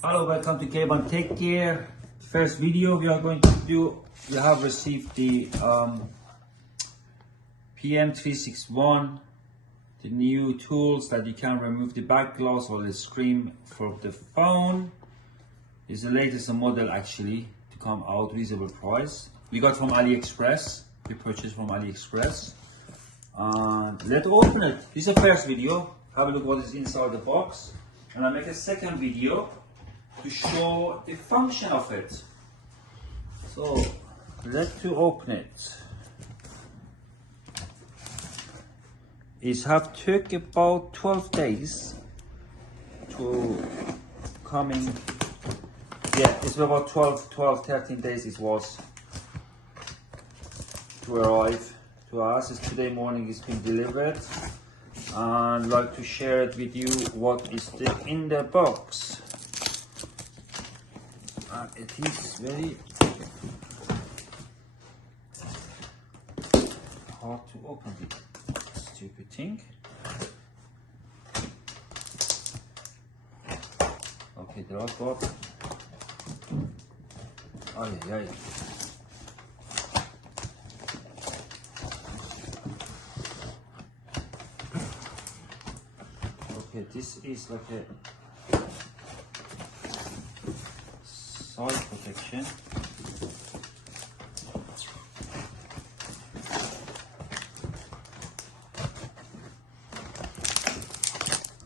Hello, welcome to QIANLI Take Care. First video we are going to do, we have received the PM361, the new tools that you can remove the back glass or the screen from the phone. It's the latest model actually to come out, reasonable price. We got from AliExpress, we purchased from AliExpress. Let's open it. This is the first video. Have a look what is inside the box. And I make a second video to show the function of it. So let's open it. It have took about 12 days to coming. Yeah, it's about 13 days it was to arrive to us. It's today morning it's been delivered. And I'd like to share it with you what is in the box. And it is very hard to open it. Stupid thing. Okay, there are got. Ay. Okay, this is like a side protection.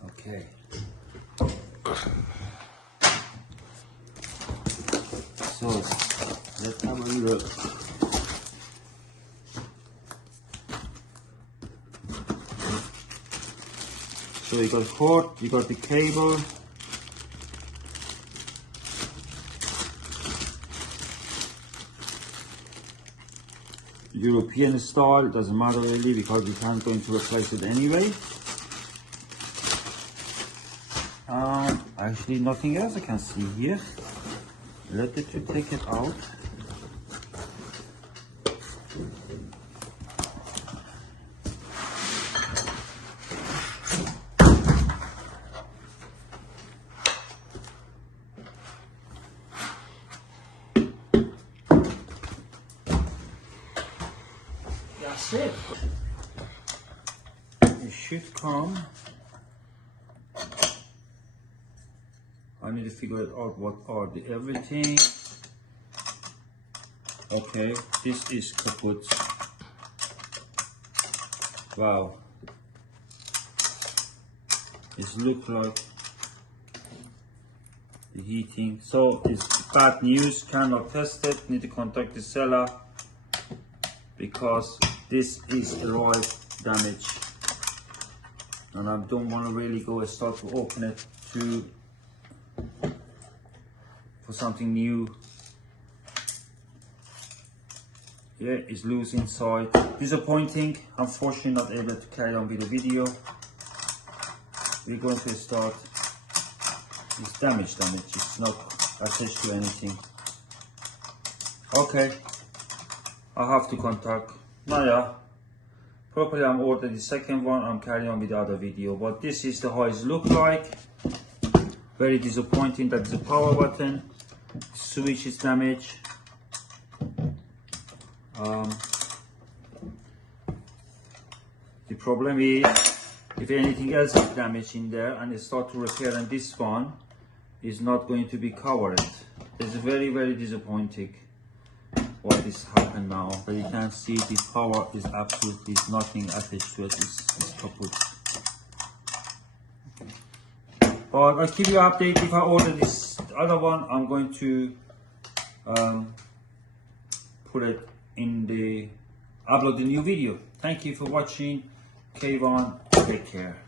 Okay. So let's have a look. So you got cord, you got the cable. European style, it doesn't matter really because we can't going to replace it anyway. Actually nothing else I can see here. Let it to take it out. That's it. It should come. I need to figure out what are the everything. Okay, this is kaput. Wow. It looks like the heating. So it's bad news, cannot test it, need to contact the seller because this is a right damage. And I don't want to really go and start to open it for something new. Yeah, it's loose inside. Disappointing. Unfortunately not able to carry on with the video. We're going to start. It's damage. It's not attached to anything. Okay. I have to contact. Naya. Probably I'm ordering the second one. I'm carrying on with the other video. But this is how it looks like. Very disappointing. That's the power button. Switch is damaged. The problem is if anything else is damaged in there and it start to repair, and this one is not going to be covered. It's very disappointing why this happened now. But you can see the power is absolutely nothing attached to it. It's kaput. But I'll keep you updated. If I order this other one, I'm going to put it in the upload the new video. Thank you for watching. QIANLI, take care.